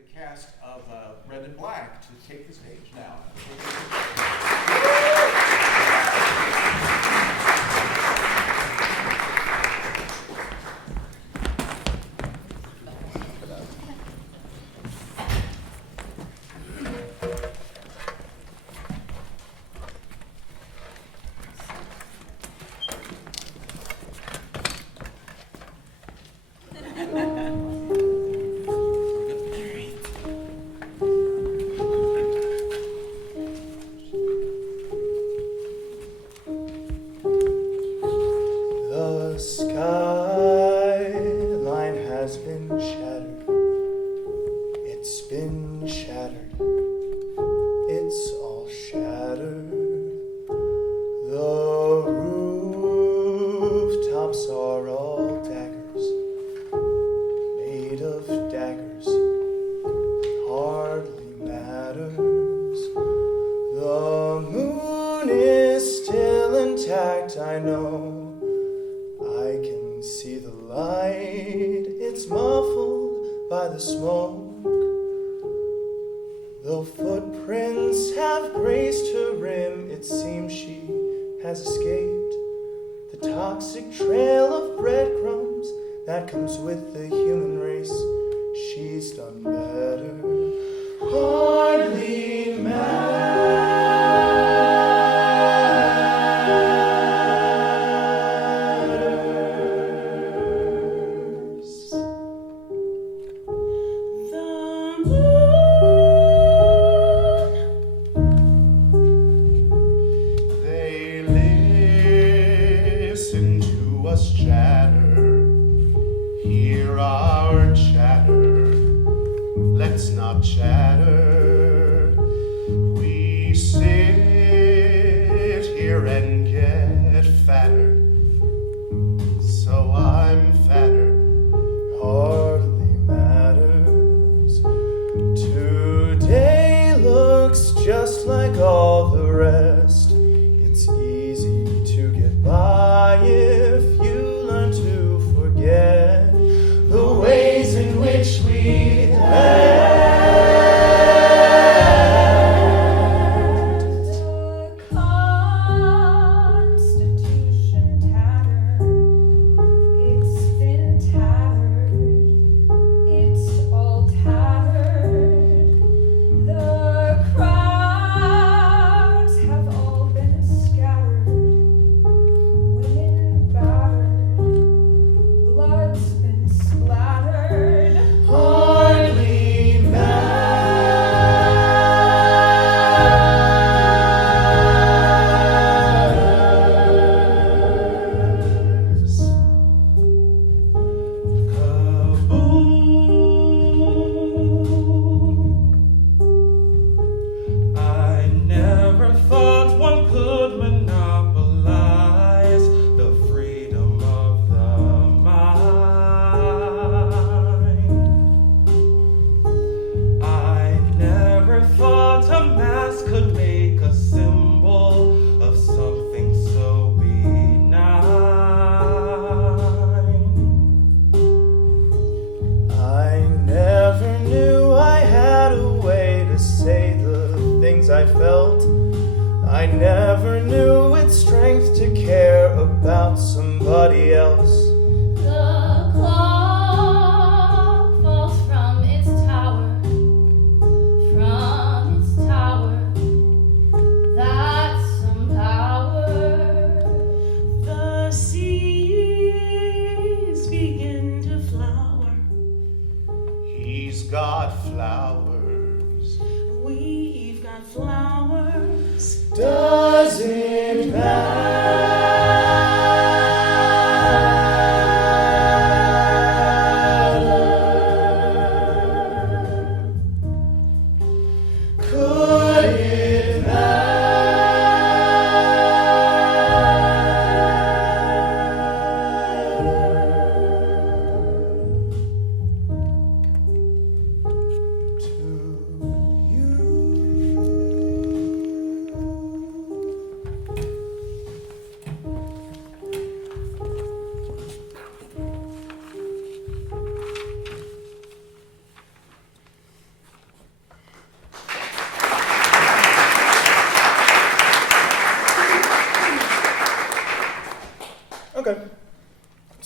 the cast of Red and Black to take the stage now.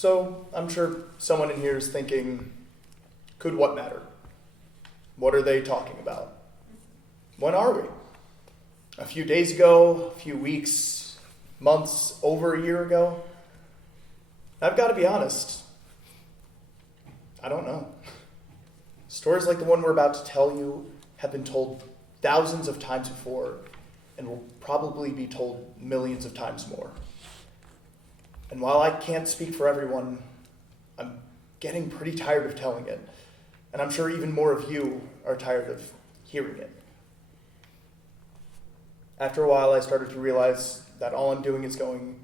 So I'm sure someone in here is thinking, could what matter? What are they talking about? When are we? A few days ago, a few weeks, months, over a year ago? I've got to be honest. I don't know. Stories like the one we're about to tell you have been told thousands of times before and will probably be told millions of times more. And while I can't speak for everyone, I'm getting pretty tired of telling it. And I'm sure even more of you are tired of hearing it. After a while, I started to realize that all I'm doing is going,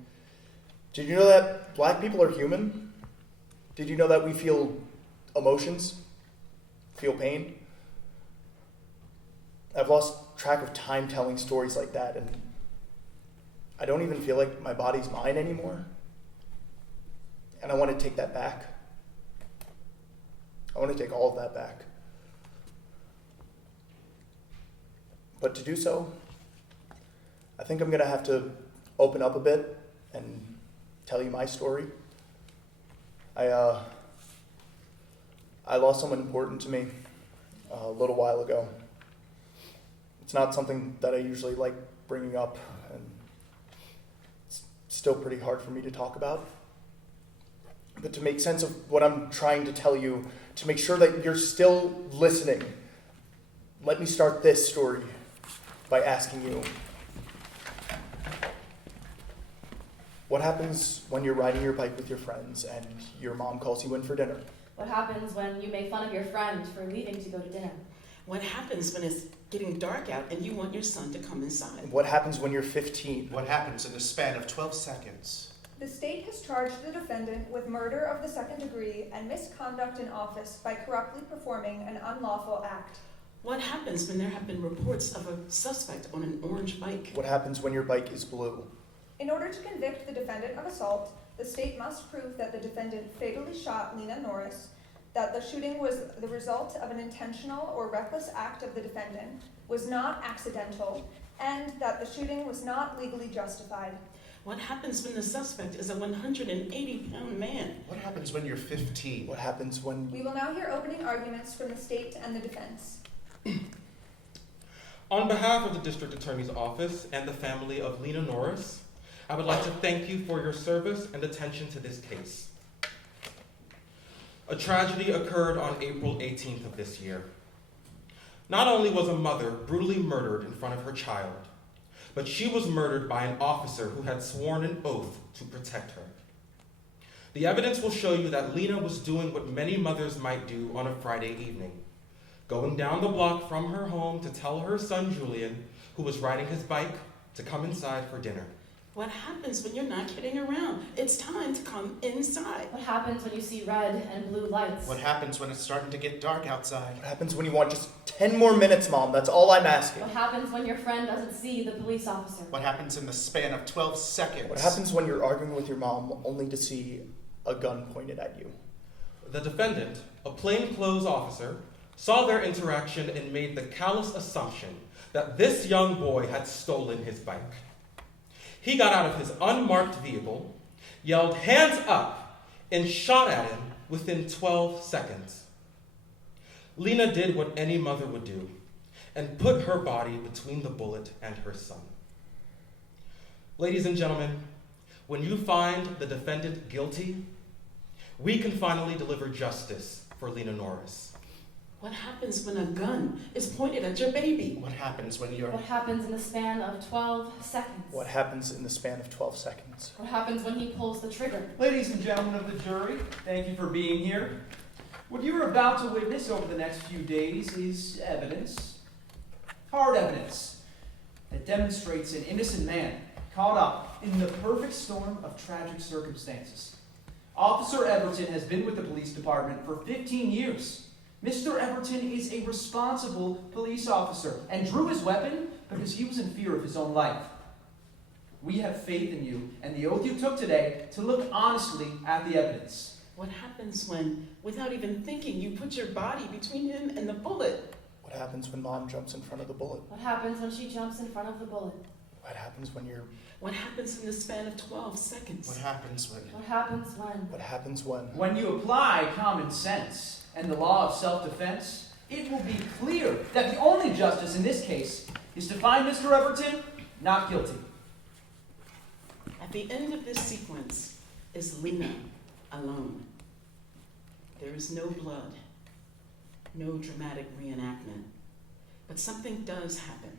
did you know that black people are human? Did you know that we feel emotions? Feel pain? I've lost track of time telling stories like that, and I don't even feel like my body's mine anymore. And I want to take that back. I want to take all of that back. But to do so, I think I'm going to have to open up a bit and tell you my story. I lost someone important to me a little while ago. It's not something that I usually like bringing up, and it's still pretty hard for me to talk about. But to make sense of what I'm trying to tell you, to make sure that you're still listening, let me start this story by asking you, what happens when you're riding your bike with your friends and your mom calls you in for dinner? What happens when you make fun of your friend for leaving to go to dinner? What happens when it's getting dark out and you want your son to come inside? What happens when you're 15? What happens in the span of 12 seconds? The state has charged the defendant with murder of the second degree and misconduct in office by corruptly performing an unlawful act. What happens when there have been reports of a suspect on an orange bike? What happens when your bike is blue? In order to convict the defendant of assault, the state must prove that the defendant fatally shot Lena Norris, that the shooting was the result of an intentional or reckless act of the defendant, was not accidental, and that the shooting was not legally justified. What happens when the suspect is a 180-pound man? What happens when you're 15? What happens when... We will now hear opening arguments from the state and the defense. On behalf of the District Attorney's Office and the family of Lena Norris, I would like to thank you for your service and attention to this case. A tragedy occurred on April 18th of this year. Not only was a mother brutally murdered in front of her child, but she was murdered by an officer who had sworn an oath to protect her. The evidence will show you that Lena was doing what many mothers might do on a Friday evening, going down the block from her home to tell her son Julian, who was riding his bike, to come inside for dinner. What happens when you're not kidding around? It's time to come inside. What happens when you see red and blue lights? What happens when it's starting to get dark outside? What happens when you want just 10 more minutes, Mom? That's all I'm asking. What happens when your friend doesn't see the police officer? What happens in the span of 12 seconds? What happens when you're arguing with your mom only to see a gun pointed at you? The defendant, a plainclothes officer, saw their interaction and made the callous assumption that this young boy had stolen his bike. He got out of his unmarked vehicle, yelled, "Hands up!" and shot at him within 12 seconds. Lena did what any mother would do and put her body between the bullet and her son. Ladies and gentlemen, when you find the defendant guilty, we can finally deliver justice for Lena Norris. What happens when a gun is pointed at your baby? What happens when you're... What happens in the span of 12 seconds? What happens in the span of 12 seconds? What happens when he pulls the trigger? Ladies and gentlemen of the jury, thank you for being here. What you are about to witness over the next few days is evidence, hard evidence, that demonstrates an innocent man caught up in the perfect storm of tragic circumstances. Officer Everton has been with the police department for 15 years. Mr. Everton is a responsible police officer and drew his weapon because he was in fear of his own life. We have faith in you and the oath you took today to look honestly at the evidence. What happens when, without even thinking, you put your body between him and the bullet? What happens when Mom jumps in front of the bullet? What happens when she jumps in front of the bullet? What happens when you're... What happens in the span of 12 seconds? What happens when? What happens when? What happens when... When you apply common sense and the law of self-defense, it will be clear that the only justice in this case is to find Mr. Everton not guilty. At the end of this sequence is Lena alone. There is no blood, no dramatic reenactment, but something does happen.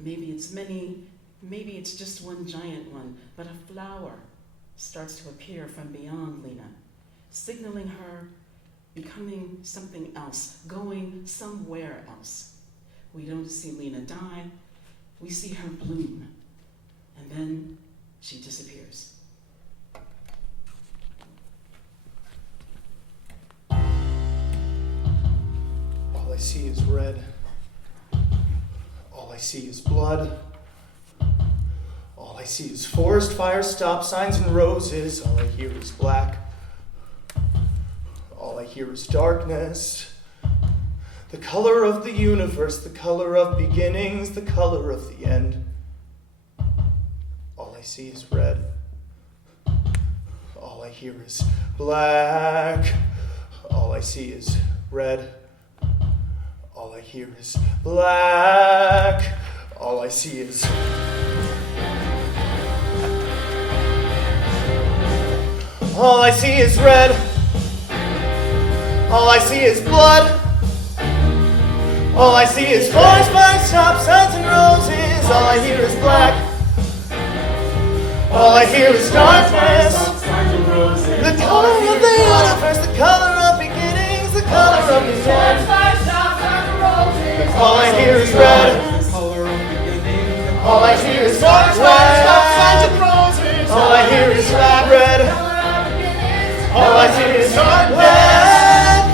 Maybe it's many, maybe it's just one giant one, but a flower starts to appear from beyond Lena, signaling her becoming something else, going somewhere else. We don't see Lena die, we see her bloom, and then she disappears. All I see is red. All I see is blood. All I see is forest fires, stop signs, and roses. All I hear is black. All I hear is darkness. The color of the universe, the color of beginnings, the color of the end. All I see is red. All I hear is black. All I see is red. All I hear is black. All I see is... All I see is red. All I see is blood. All I see is forest fires, stop signs, and roses. All I hear is black. All I hear is darkness. The color of the universe, the color of beginnings, the color of the end. All I hear is red. All I hear is darkness. All I hear is red. All I see is red.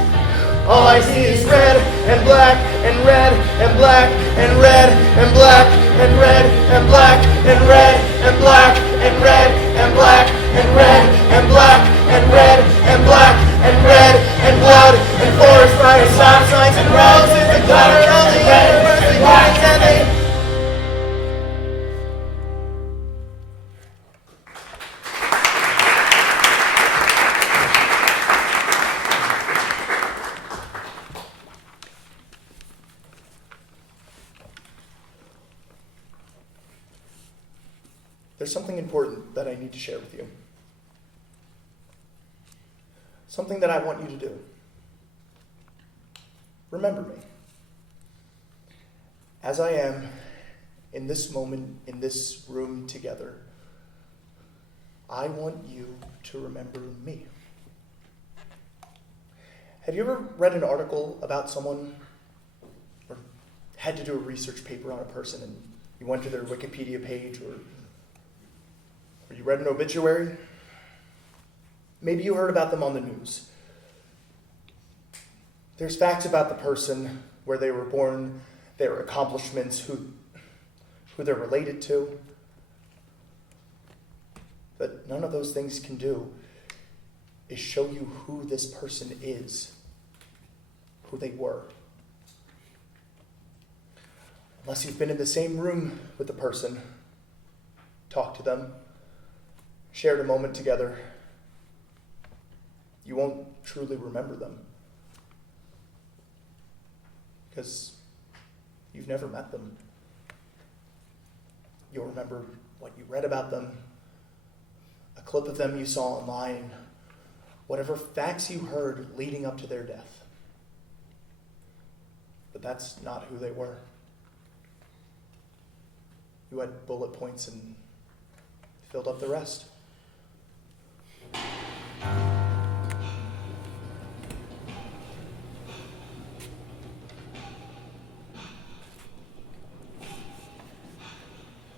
All I see is red and black and red and black and red and black and red and black and red and black and red and black and red and black and red and black and red and blood and forest fires, stop signs, and roses. The color of the universe, the black and the... There's something important that I need to share with you. Something that I want you to do. Remember me. As I am in this moment, in this room together, I want you to remember me. Have you ever read an article about someone or had to do a research paper on a person and you went to their Wikipedia page or you read an obituary? Maybe you heard about them on the news. There's facts about the person, where they were born, their accomplishments, who they're related to. But none of those things can do is show you who this person is, who they were. Unless you've been in the same room with the person, talked to them, shared a moment together, you won't truly remember them. Because you've never met them. You'll remember what you read about them, a clip of them you saw online, whatever facts you heard leading up to their death. But that's not who they were. You had bullet points and filled up the rest.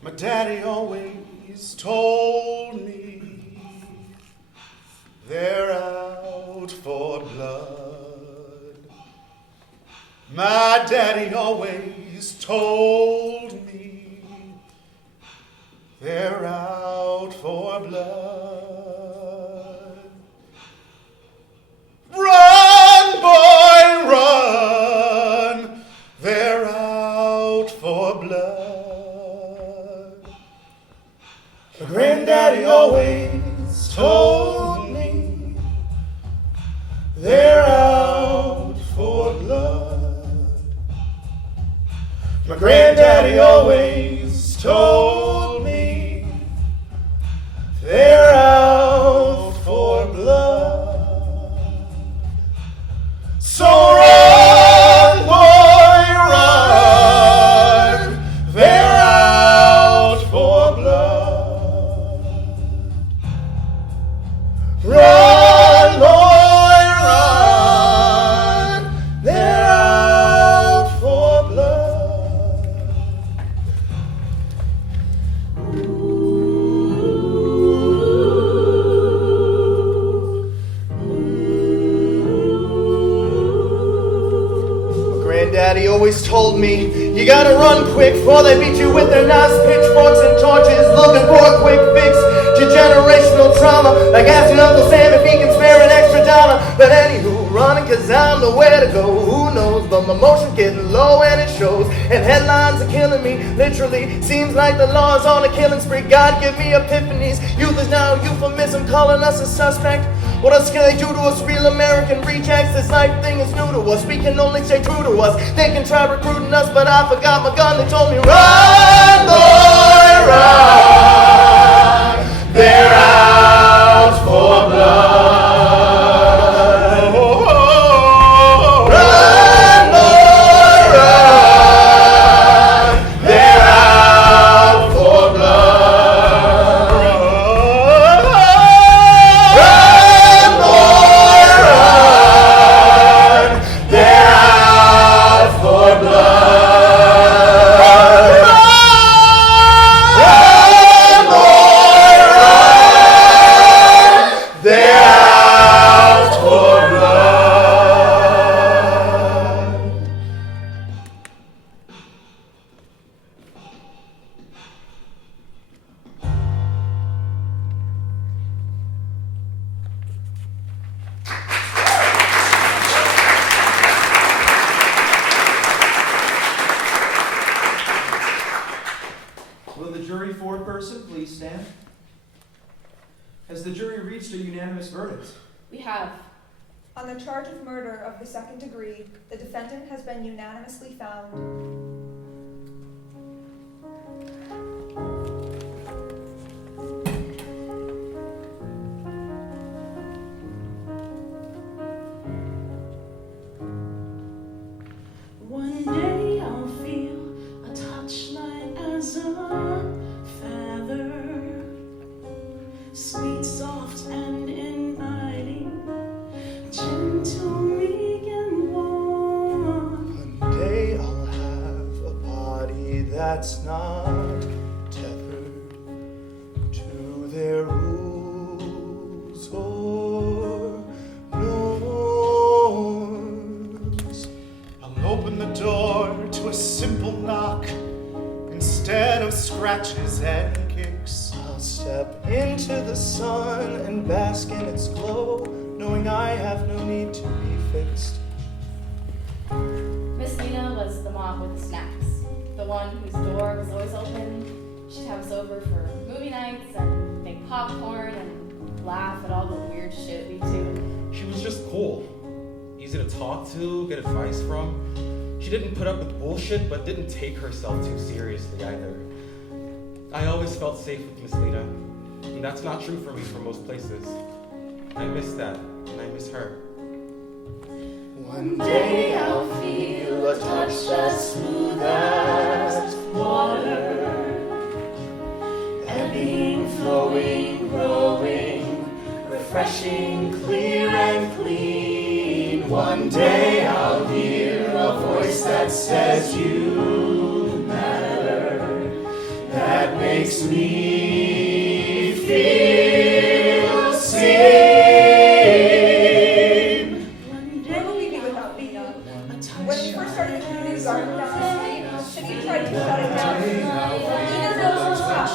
My daddy always told me they're out for blood. My daddy always told me they're out for blood. Run, boy, run, they're out for blood. My granddaddy always told me they're out for blood. My granddaddy always told me they're out for blood. So run, boy, run. They're out for blood. Run, boy, run. They're out for blood. Granddaddy always told me, you gotta run quick before they beat you with their knives, pitchforks, and torches, looking for a quick fix to generational trauma, like asking Uncle Sam if he can spare an extra dollar. But anywho, running cause I'm nowhere to go, who knows, but my motion's getting low and it shows, and headlines are killing me, literally, seems like the law's on a killing spree. God give me epiphanies, youth is now a euphemism, calling us a suspect. What else can they do to us, real American rejects? This life thing is new to us, we can only stay true to us. They can try recruiting us, but I forgot my gun. They told me, run, boy, run. They're out for blood. Run, boy, run. They're out for blood. Run, boy, run. They're out for blood. Run, boy, run. They're out for blood. Will the jury foreperson please stand? Has the jury reached a unanimous verdict? We have. On the charge of murder of the second degree, the defendant has been unanimously found. One day I'll feel a touch like as a feather, sweet, soft, and inviting, gentle, meek, and warm. One day I'll have a body that's not tethered to their rules or norms. I'll open the door to a simple knock instead of scratches and kicks. I'll step into the sun and bask in its glow, knowing I have no need to be fixed. Miss Lena was the mom with the snacks, the one whose door was always open. She'd have us over for movie nights and make popcorn and laugh at all the weird shit we do. She was just cool. Easy to talk to, get advice from. She didn't put up with bullshit, but didn't take herself too seriously either. I always felt safe with Miss Lena, and that's not true for me for most places. I miss that, and I miss her. One day I'll feel a touch that's smooth as water, ebbing, flowing, growing, refreshing, clear and clean. One day I'll hear a voice that says you matter, that makes me feel seen. Where would we be without Lena? When we first started the community garden down the street, Shiggy tried to shut it down. Lena rose to stop.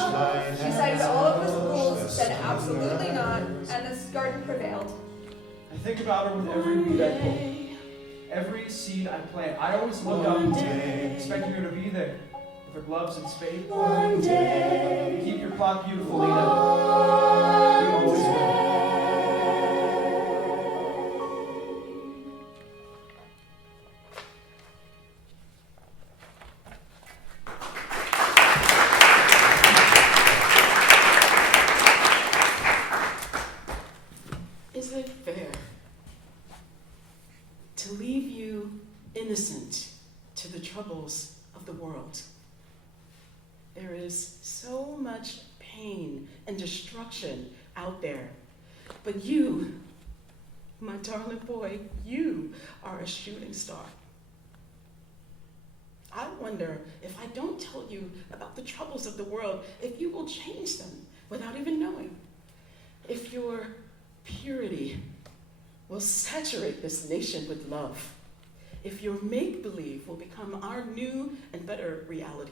She cited all of the schools, said absolutely not, and this garden prevailed. I think about her with every weed I pull, every seed I plant. I always look up, expecting her to be there, with her gloves and spade. One day. Keep your plot beautiful, Lena. We always will. Is it fair to leave you innocent to the troubles of the world? There is so much pain and destruction out there. But you, my darling boy, you are a shooting star. I wonder if I don't tell you about the troubles of the world, if you will change them without even knowing. If your purity will saturate this nation with love. If your make-believe will become our new and better reality.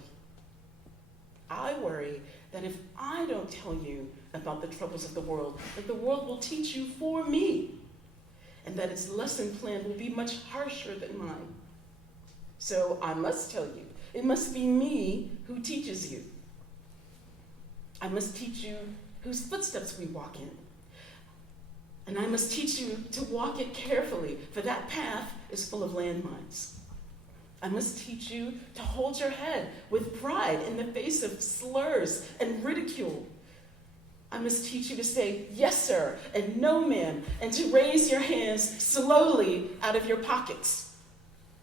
I worry that if I don't tell you about the troubles of the world, that the world will teach you for me, and that its lesson plan will be much harsher than mine. So I must tell you, it must be me who teaches you. I must teach you whose footsteps we walk in. And I must teach you to walk it carefully, for that path is full of landmines. I must teach you to hold your head with pride in the face of slurs and ridicule. I must teach you to say yes, sir, and no, ma'am, and to raise your hands slowly out of your pockets.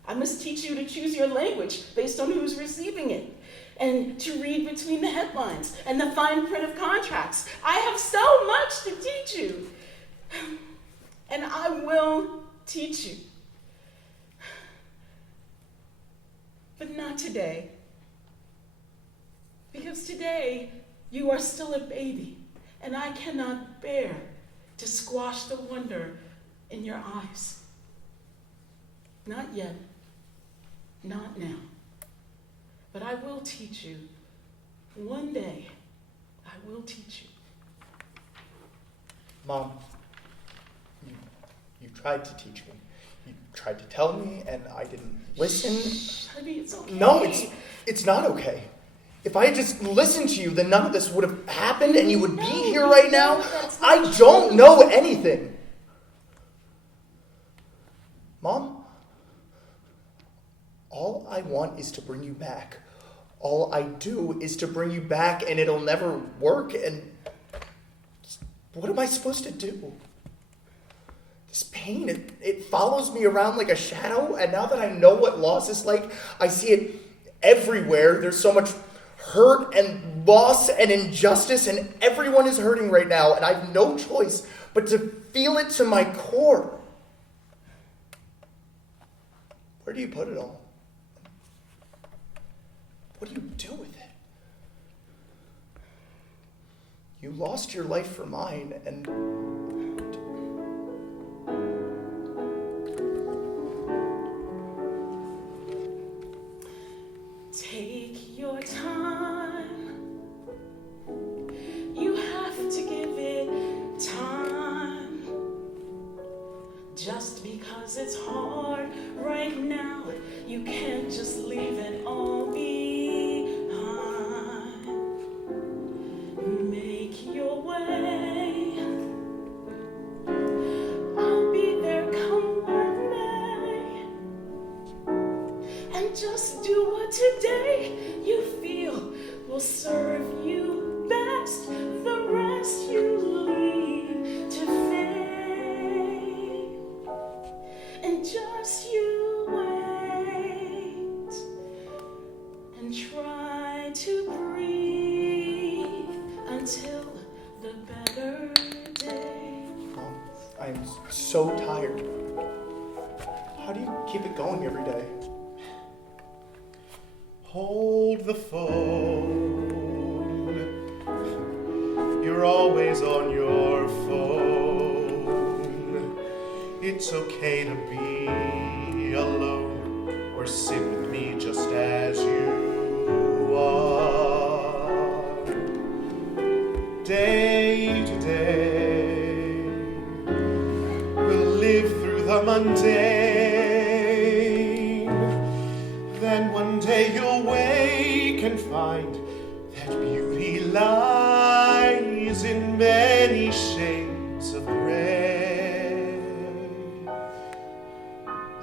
I must teach you to choose your language based on who's receiving it, and to read between the headlines and the fine print of contracts. I have so much to teach you. And I will teach you. But not today. Because today, you are still a baby, and I cannot bear to squash the wonder in your eyes. Not yet. Not now. But I will teach you. One day, I will teach you. Mom, you tried to teach me. You tried to tell me, and I didn't listen. Honey, it's okay. No, it's not okay. If I had just listened to you, then none of this would have happened, and you would be here right now. I don't know anything. Mom, all I want is to bring you back. All I do is to bring you back, and it'll never work, and what am I supposed to do? This pain, it follows me around like a shadow, and now that I know what loss is like, I see it everywhere. There's so much hurt and loss and injustice, and everyone is hurting right now, and I have no choice but to feel it to my core. Where do you put it all? What do you do with it? You lost your life for mine, and take your time. You have to give it time. Just because it's hard right now, you can't just leave it all behind. Make your way. I'll be there come what may. And just do what today you feel will serve you best. The rest you leave to fate. And just you wait and try to breathe until the better day. Mom, I am so tired. How do you keep it going every day? Hold the phone. You're always on your phone. It's okay to be alone or sit with me just as you are. Day to day, we'll live through the mundane. Then one day you'll wake can find that beauty lies in many shades of gray.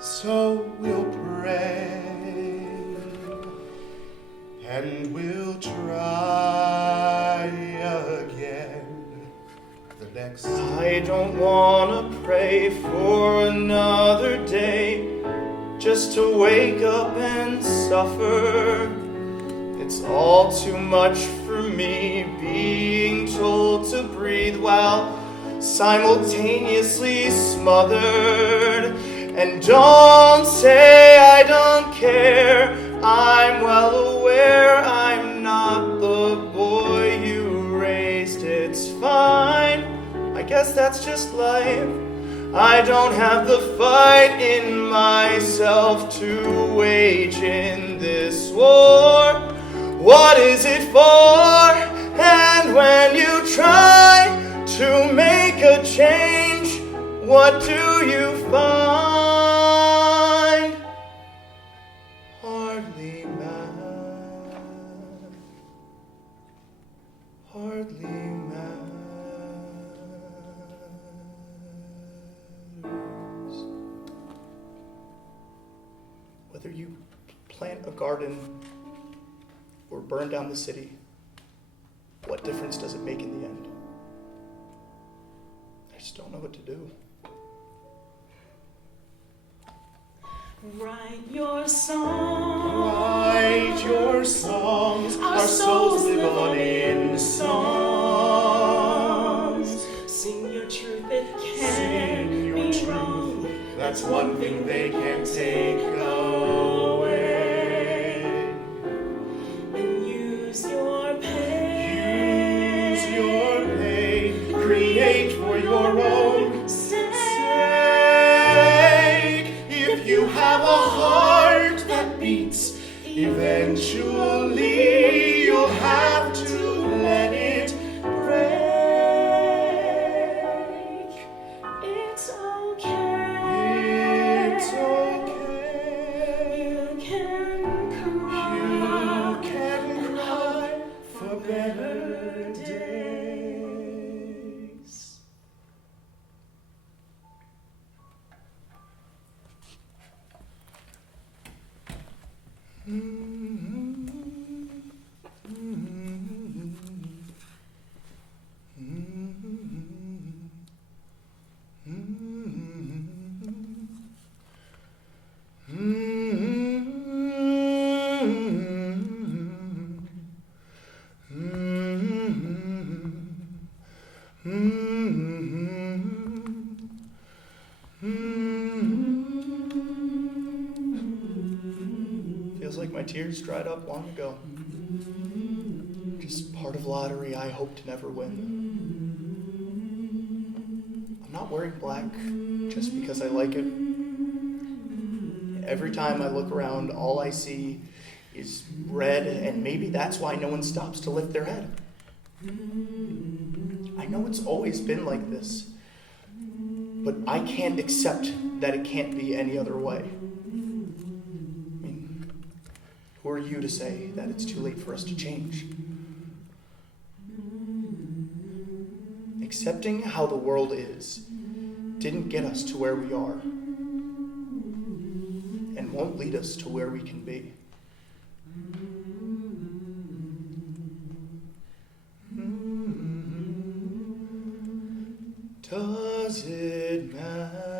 So we'll pray and we'll try again the next I don't wanna pray for another day, just to wake up and suffer. It's all too much for me, being told to breathe while simultaneously smothered. And don't say I don't care, I'm well aware I'm not the boy you raised. It's fine, I guess that's just life. I don't have the fight in myself to wage in this war. What is it for? And when you try to make a change, what do you find? Hardly mad, hardly matters. Whether you plant a garden or burn down the city, what difference does it make in the end? I just don't know what to do. Write your song. Write your songs. Our souls live on in songs. Sing your truth, it can't Sing your be truth. wrong. That's one thing they can't take away. And use your pain. Use your pain. Create for your own sake. If you have a heart that beats, eventually you'll have to let it break. It's okay. It's okay. You can cry. You can cry for better days. Feels like my tears dried up long ago. Just part of lottery I hope to never win. I'm not wearing black just because I like it. Every time I look around, all I see is red, and maybe that's why no one stops to lift their head. I know it's always been like this, but I can't accept that it can't be any other way. Who are you to say that it's too late for us to change? Accepting how the world is didn't get us to where we are and won't lead us to where we can be. Does it matter?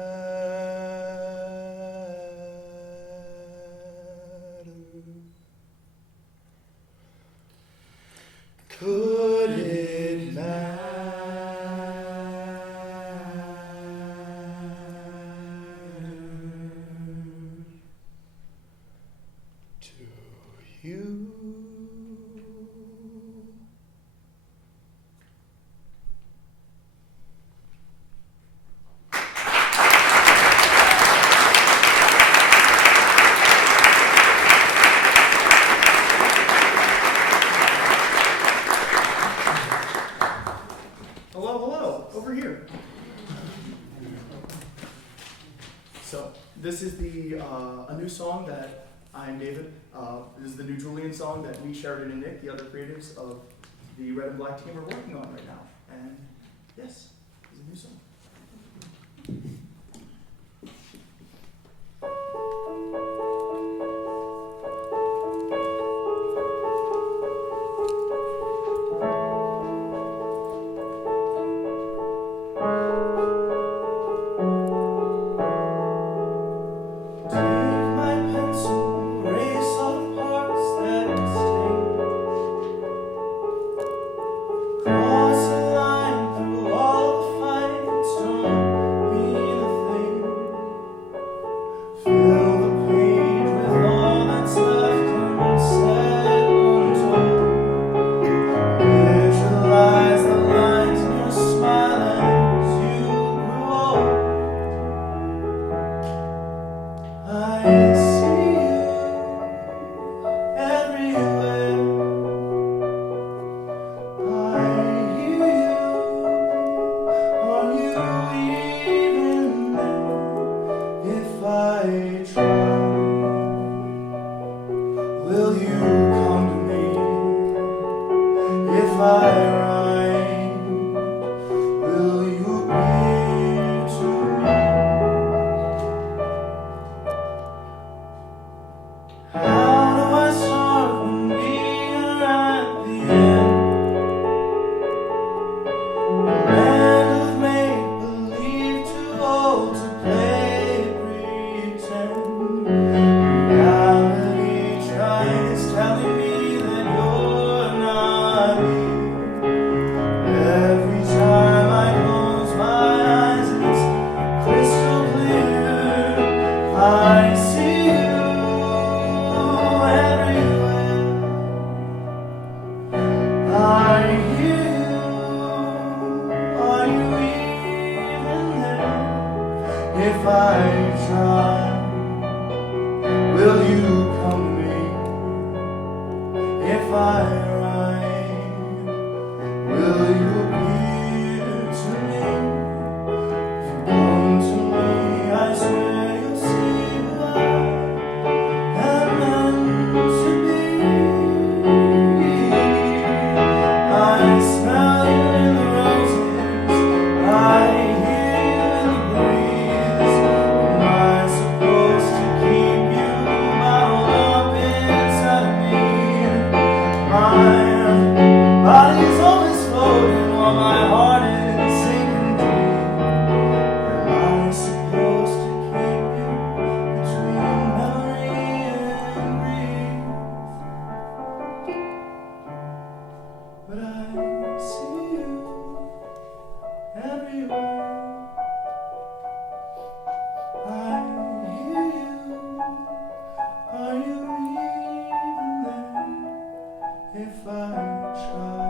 Could it matter? To you? Hello, over here. So, this is a new song that I'm David. This is the new Julian song that me, Sheridan, and Nick, the other creatives of the Red and Black team, are working on right now. And yes, it's a new song. If I try